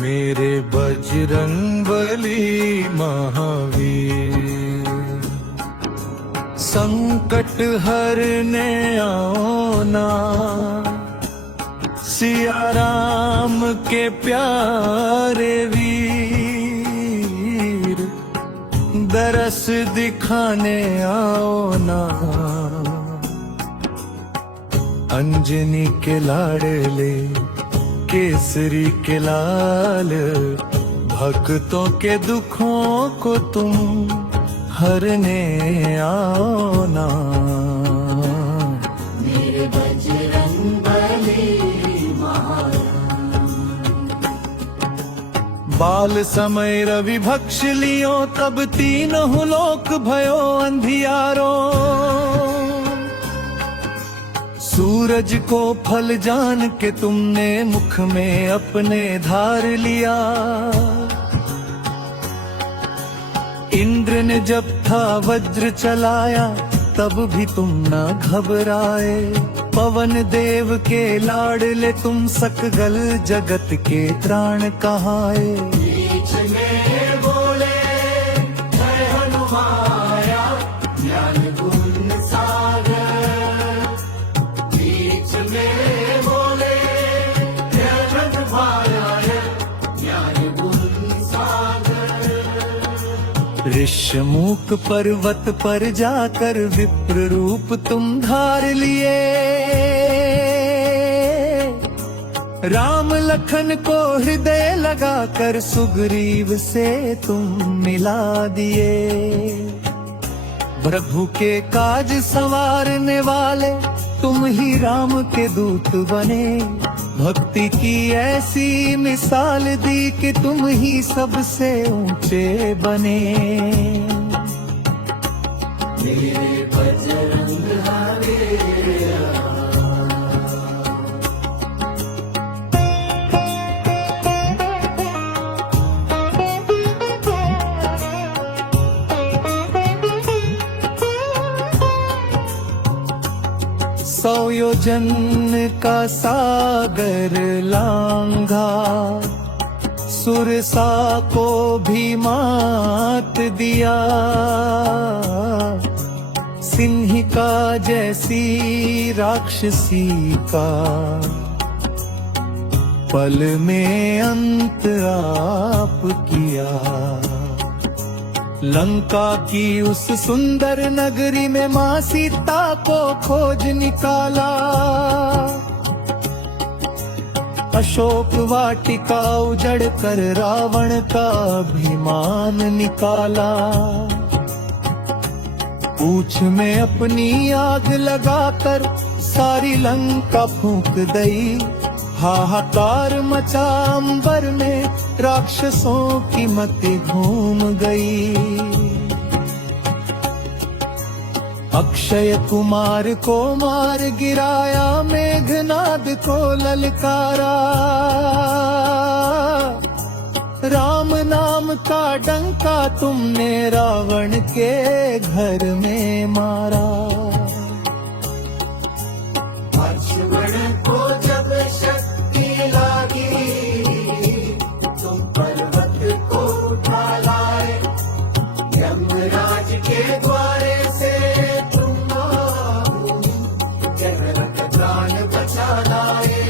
मेरे बजरंगबली महावीर, संकट हरने आओ ना, सिया राम के प्यारे वीर, दरस दिखाने आओ ना। अंजनी के लाडले केसरी के लाल, भक्तों के दुखों को तुम हरने आओ ना। मेरे बजरंगबली बाल समय रवि भक्ष लियो, तब तीनों लोक भयो अंधियारो। सूरज को फल जान के तुमने मुख में अपने धार लिया। इंद्र ने जब था वज्र चलाया, तब भी तुम न घबराए। पवन देव के लाडले तुम सकल जगत के त्राण कहाए। बीच में बोले जय हनुमाया, ज्ञान गुण सागर। बीच में बोले जय हनुमाया, ज्ञान गुण सागर। ऋषमुख पर्वत पर जाकर विप्र रूप तुम धार लिए। राम लखन को हृदय लगाकर सुग्रीव से तुम मिला दिए। प्रभु के काज संवारने वाले तुम ही राम के दूत बने। भक्ति की ऐसी मिसाल दी कि तुम ही सबसे ऊंचे बने। मेरे बजरंग हवेरा, सौ योजन का सागर लांघा, सुरसा को भी मात दिया। सिंहिका जैसी राक्षसी का पल में अंत आप किया। लंका की उस सुंदर नगरी में मां सीता को खोज निकाला। अशोक वाटिका उजड़ कर रावण का अभिमान निकाला। पूंछ में अपनी आग लगाकर सारी लंका फूंक दई। हाहाकार मचा अंबर में, राक्षसों की मति घूम गई। अक्षय कुमार को मार गिराया, मेघनाद को ललकारा। राम नाम का डंका तुमने रावण के घर में मारा। लक्ष्मण को जब शक्ति लागी, तुम पर्वत को उठा लाए। यमराज के द्वारे से तुम जनक प्राण बचा लाए।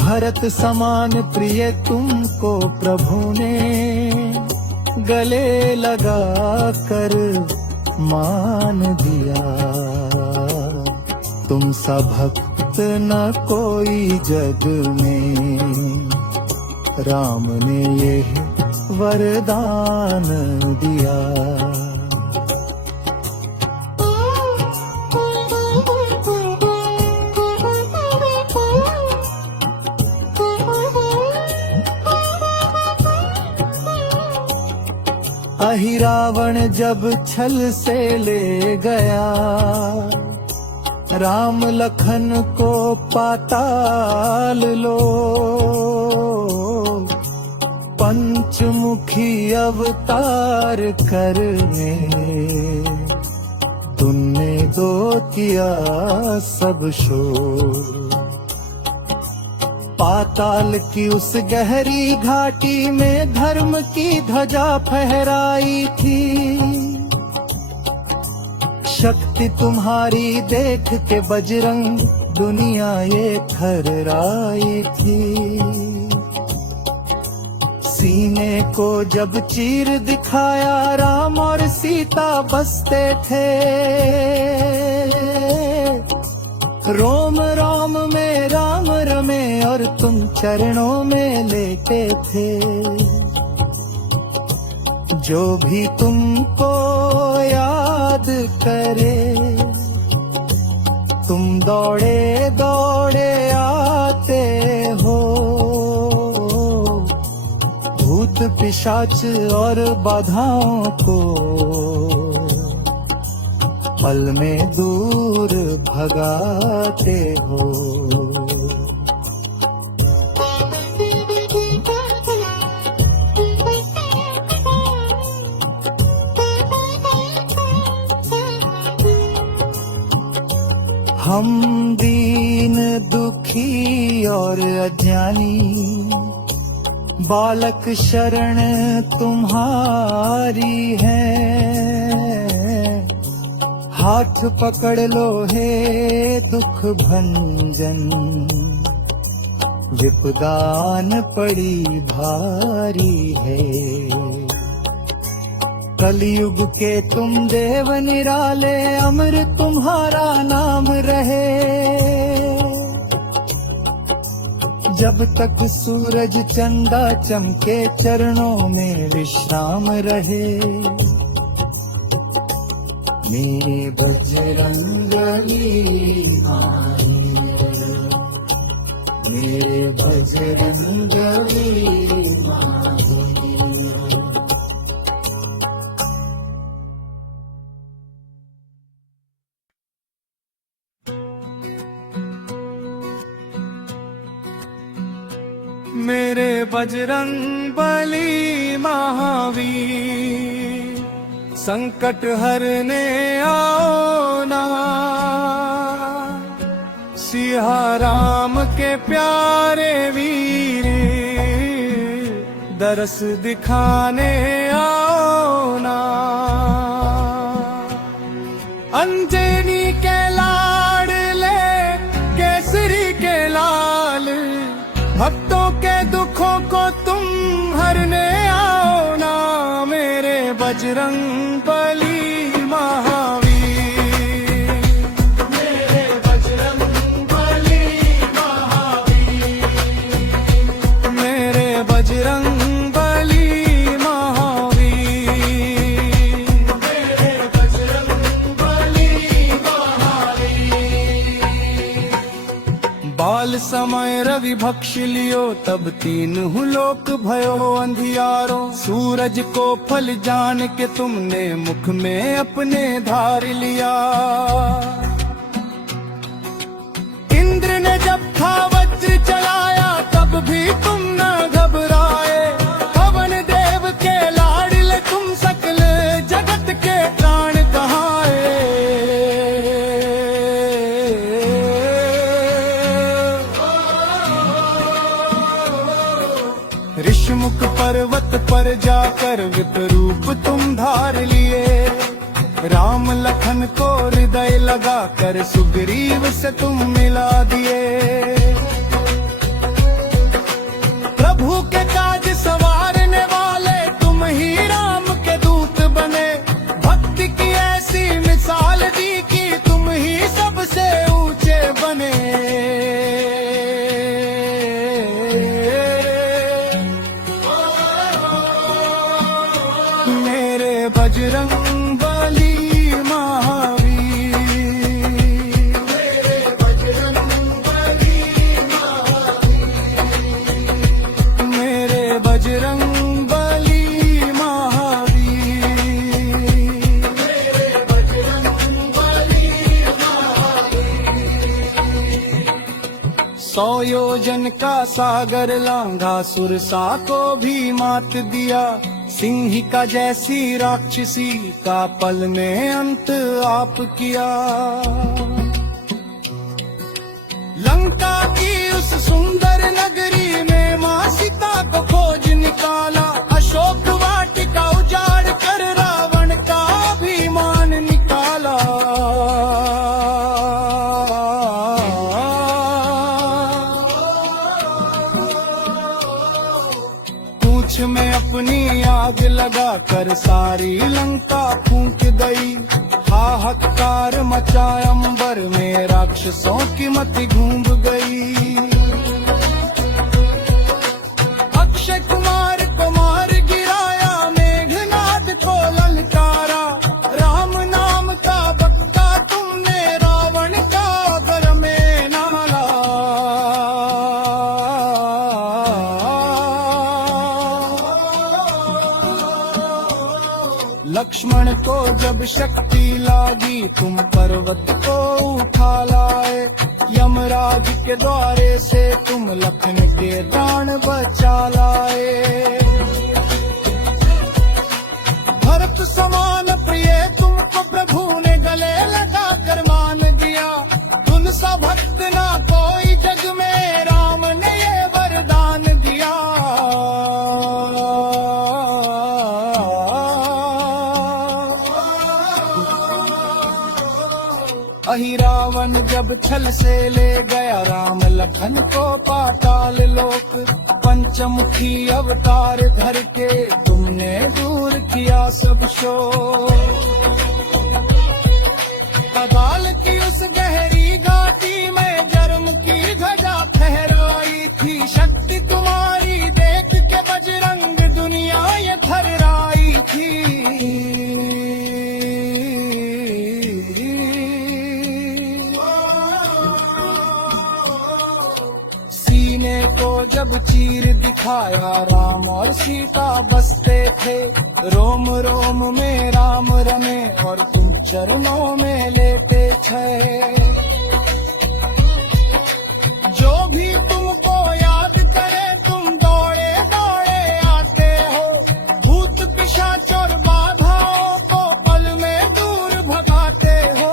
भरत समान प्रिय तुमको प्रभु ने गले लगा कर मान दिया। तुम सा भक्त न कोई जग में, राम ने ये वरदान दिया। अहि रावण जब छल से ले गया, राम लखन को पाताल लो। पंचमुखी अवतार करने तुमने दो किया सब शोर। पाताल की उस गहरी घाटी में धर्म की ध्वजा फहराई थी। शक्ति तुम्हारी देख के बजरंग दुनिया ये थर्राई थी। सीने को जब चीर दिखाया राम और सीता बसते थे। रोम रोम में राम रमे और तुम चरणों में लेटे थे। जो भी तुमको याद करे तुम दौड़े दौड़े आते हो। भूत पिशाच और बाधाओं को पल में दूर भगाते हो। हम दीन दुखी और अज्ञानी बालक शरण तुम्हारी है। हाथ पकड़ लो हे दुख भंजन विपदान पड़ी भारी है। कलयुग के तुम देव निराले अमर तुम्हारा नाम रहे। जब तक सूरज चंदा चमके चरणों में विश्राम रहे। मेरे बजरंगबली मेरे बजरंगबली मेरे बजरंग बली महावीर संकट हरने आओ ना। सिया राम के प्यारे वीर दरस दिखाने आओ ना। अंजनी के लाडले केसरी के लाल भक्तों के दुखों को तुम हरने आओ ना। मेरे बजरंग बली महावीर मेरे बजरंग बली महावीर मेरे बजरंग बली महावीर मेरे बजरंग बली महावीर। बाल समय रवि भक्ष लियो तब तीन हुलोक भयो अंधियारो। सूरज को फल जान के तुमने मुख में अपने धार लिया। इंद्र ने जब था वज्र चलाया तब भी तुम न घबराए। पवन देव के लाडले तुम सकल जगत के प्राण कहाए। ऋषमुख पर्वत पर जाकर विप्ररूप तुम धार लिए। राम लखन को हृदय लगाकर सुग्रीव से तुम मिला दिए। प्रभु के काज संवारने वाले तुम ही राम के दूत बने। भक्ति की ऐसी मिसाल दी कि तुम ही सबसे ऊंचे बने। बजरंग बली महावीर मेरे बजरंग बली महावीर मेरे बजरंग बली महावीर मेरे बजरंग बली महावीर। 100 योजन का सागर लांघा सुरसा को भी मात दिया। सिंहिका जैसी राक्षसी का पल में अंत आप किया। आग लगा कर सारी लंका फूंक गई। हाहाकार मचा अंबर में, राक्षसों की मति घूम गई। अक्षय कुमार को मार गिराया, मेघनाद को ललकारा। राम नाम का बक्का तुमने, रावण का घर में नाला। लक्ष्मण को जब शक्ति लागी, तुम पर्वत को उठा लाए। यमराज के द्वारे से तुम लखन के प्राण बचा लाए। भरत समान प्रिय तुमको प्रभु ने गले लगा कर मान दिया। तुम सा भक्त ना कोई जग में, राम ने ये वरदान दिया। अहि रावण जब छल से ले गया, राम लखन को पाताल लोक। पंचमुखी अवतार धर के तुमने दूर किया सब शोक। पाताल की उस गहरी घाटी में जन्म की ध्वजा फहराई थी। शक्ति तुम्हारी देख के बजरंग दुनिया ये थर्राई थी। सीने को जब चीर दिखाया, राम और सीता बसते थे। रोम रोम में राम रमे, और तुम चरणों में लेटे थे। जो भी तुमको याद करे, तुम दौड़े दौड़े आते हो। भूत पिशाच और बाधाओं को पल में दूर भगाते हो।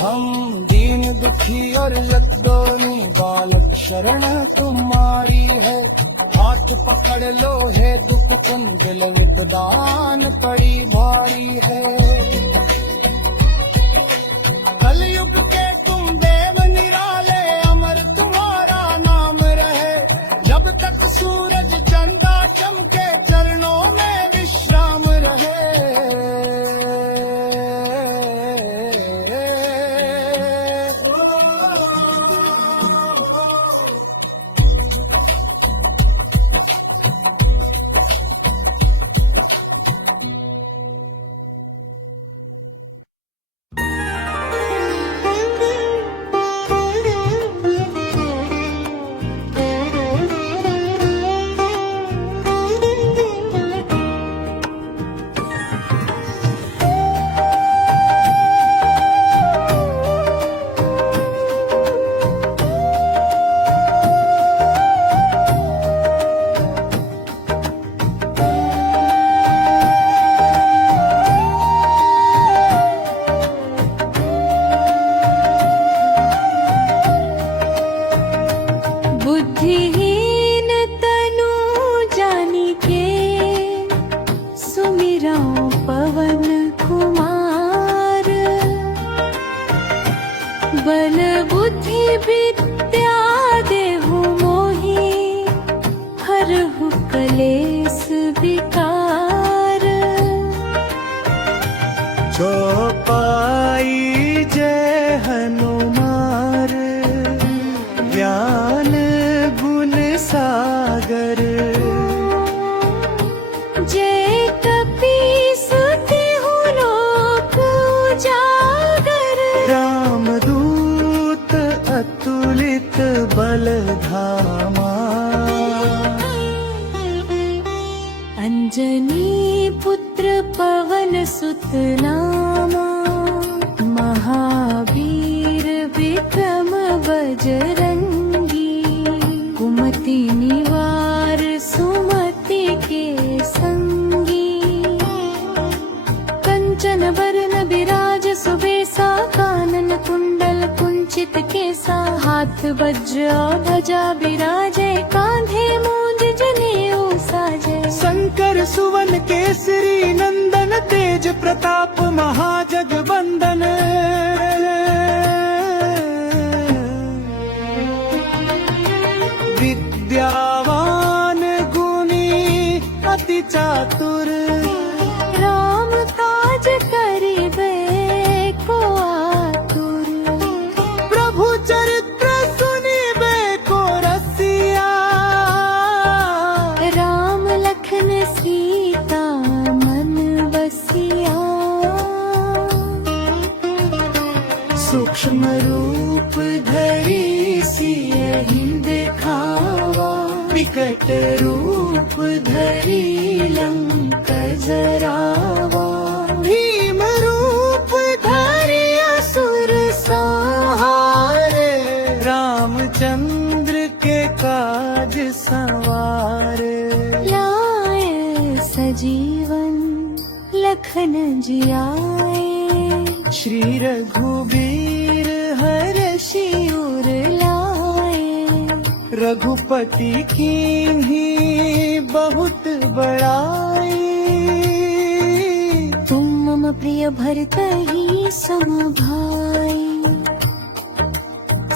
हम दीन दुखी और यद्दोनी, बालक शरण तुम्हारी है। हाथ पकड़ लो है दुख कुंजल, विपदान पड़ी भारी है। कलयुग के तुम देव निराले, अमर तुम्हारा नाम रहे। जब तक सूरज चंदा चमके, चरणों में विश्राम रहे। बुद्धिहीन तनु जानिके, सुमिरौं पवन कुमार। बल बुद्धि विद्या देहु मोहि, हरहु कलेस विकार। चौपाई जय हनुमान, ज्ञान गुण सागर। जय कपीसति हूँ लोक उजागर। रामदूत अतुलित बल धामा, अंजनी पुत्र पवन सुत नामा। महावीर विक्रम बजरंगी, कुमति निवार सुमति के संगी। कंचन बरन बिराज सुबेसा, कानन कुंडल कुंचित केसा। हाथ वज्र ध्वजा बिराजे, कांधे मूंज जनेऊ साजे। शंकर सुवन केसरी नंदन, तेज प्रताप महाजगबंदन। चातुर राम काज करिबे को आतुर प्रभु चरित्र सुनिबे को रसिया राम लखन सीता मन बसिया सूक्ष्म रूप धरी सियहि दिखावा विकट रूप धरी लंक जरावा भीम रूप धरी असुर संहारे रामचंद्र के काज संवारे लाए सजीवन लखन जियाए श्री रघुबीर हर्षि उर लाए रघुपति कीन्ही बहुत बड़ाई तुम मम प्रिय भरतहि सम भाई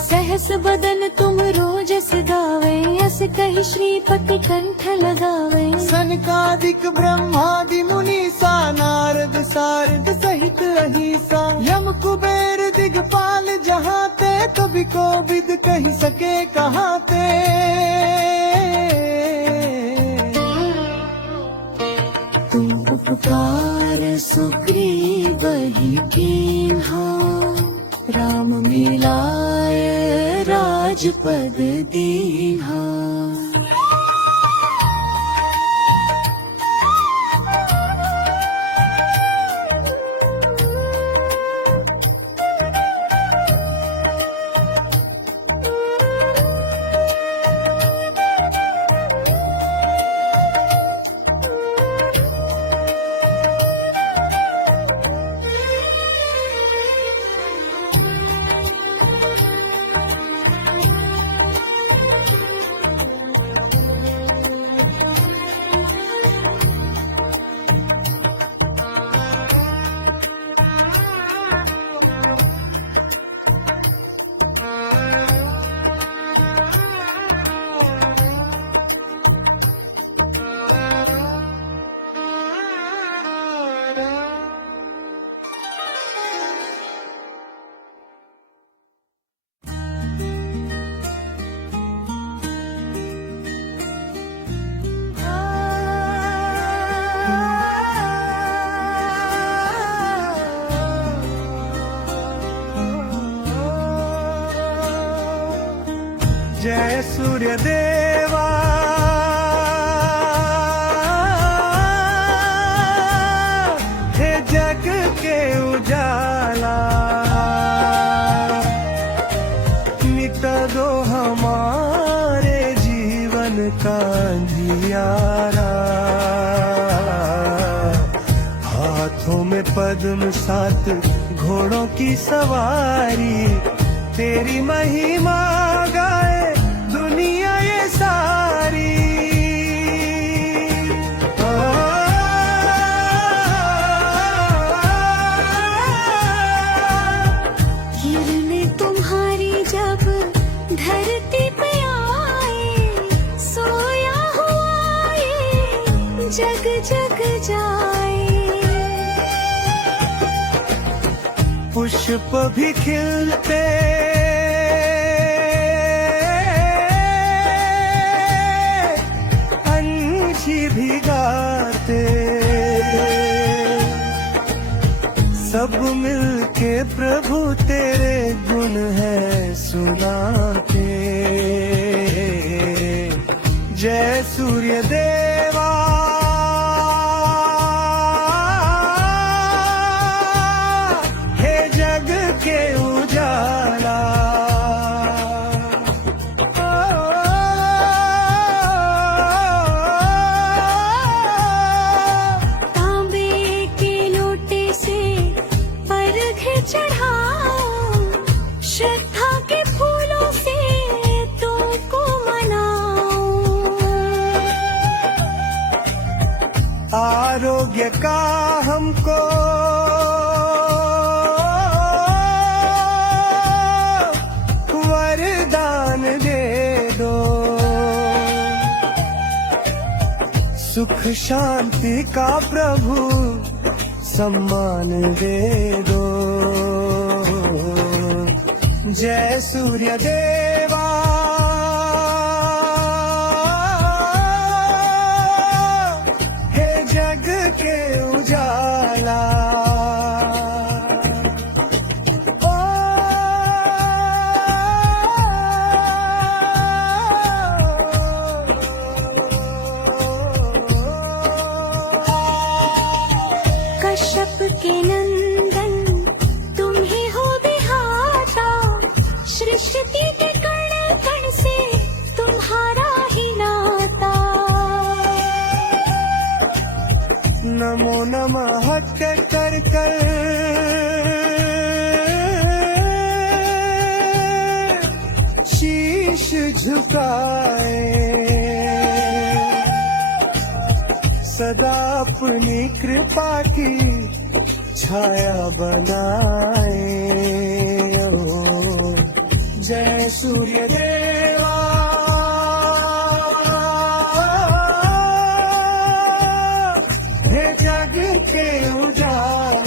सहस बदन तुम रोजस गावे अस कहि श्रीपति कंठ लगावे सनकादिक ब्रह्मादि मुनीसा नारद सारद सहित अहिसा यम कुबेर दिगपाल जहाते कवि को विद कही सके कहाते तुम उपकार सुग्रीवहि कीन्हा राम मिलाय राजपद दीन्हा जय सूर्य देवा हे जग के उजाला नित दो हमारे जीवन का अंधियारा हाथों में पद्म सात घोड़ों की सवारी तेरी महिमा गाए दुनिया ये सारी किरणें तुम्हारी जब धरती पे आए सोया हुआ ये जग जग जाए पुष्प भी खिलते पंछी भी गाते सब मिलके प्रभु तेरे गुण है सुनाते जय सूर्य देवा हे जग के उजाला तांबे के लोटे से अर्घ चढ़ाओ श्रद्धा के फूलों से तुमको मनाओ आरोग्य का हमको वरदान दे दो सुख सुख शांति का प्रभु सम्मान दे दो। जय सूर्य देवा, हे जग के उजाला। कश्यप के नंदन तुम ही हो विधाता, सृष्टि के कण कण से तुम्हारा ही नाता। नमो नमः कर कर शीश झुकाए, सदा अपनी कृपा की छाया बनाए। ओ जय सूर्य देवा, हे जग के उजाला।